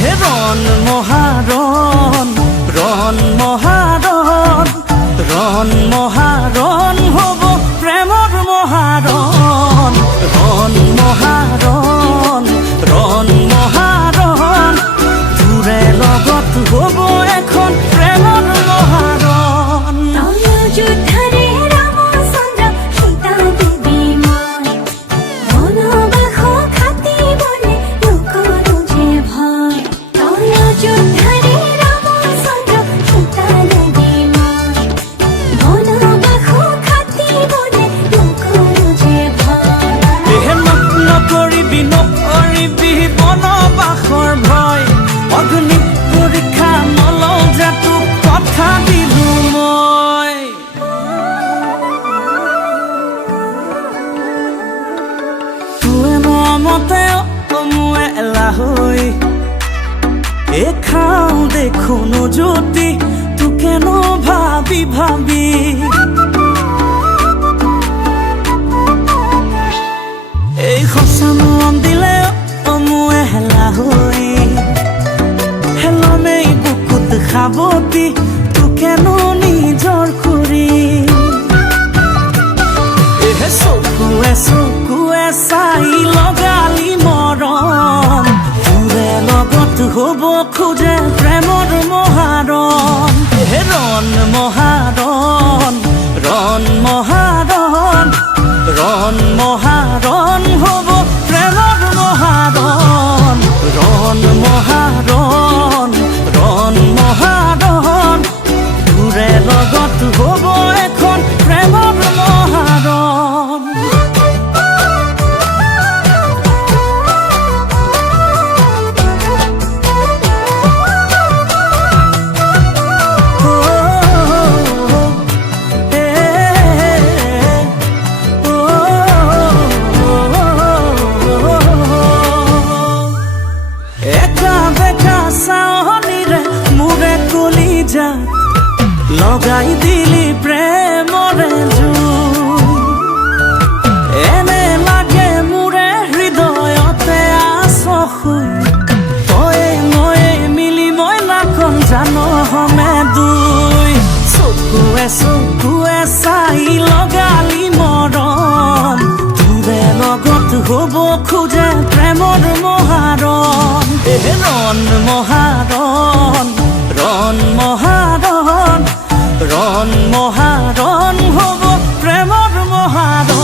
হে রণ মহারণ, রণ মহারণ, রণ মহারণ হব প্রেমর মহারণ। রণ মহারণ, রণ মহারণ, দূরে লগত হব এখন প্রেমর মহারণ। বনবাসৰ ভয়, অগ্নি পৰীক্ষা নলওঁ যে তোক কথা দিলো মই। তোৱে মমতে মোৱে এলাহৈ খাওঁ দেখোন জ্যোতি তোকেনো ভাবি ভাবি। এই সঁচা মন দিলে মোৱে হেলা হৈ হেলমেই বুকুত সাৱটি তোকেনো নিজৰ কৰি। এহে চকুৱে চকুৱে চাই লগালি মৰম, তোৰে লগত হ'ব খোজে প্ৰেমৰ মহাৰণ। এহে ৰণ মহাৰণ, ৰণ মহাৰণ, ৰণ মহাৰণ হ'ব প্ৰেমৰ মহাৰণ। ৰণ মহাৰণ, ৰণ মহাৰণ, তোৰে লগত হ'ব এখন প্ৰেমৰ মহাৰণ। চাহনিৰে মোৰে কলিজা লগাই দিলি প্ৰেমৰে জুই। এনে লাগে মোৰে হৃদয়তে আছ শুই, তয়ে ময়ে মিলি মই লাখন জানো হমে দুই। চকুৱে চকুৱে চাই লগালি মৰম, তোৰে লগত হ'ব খোজে প্ৰেমৰ মহাৰণ। এহে ৰণ মহাৰণ, ৰণ মহাৰণ, ৰণ মহাৰণ হ'ব প্ৰেমৰ মহাৰণ।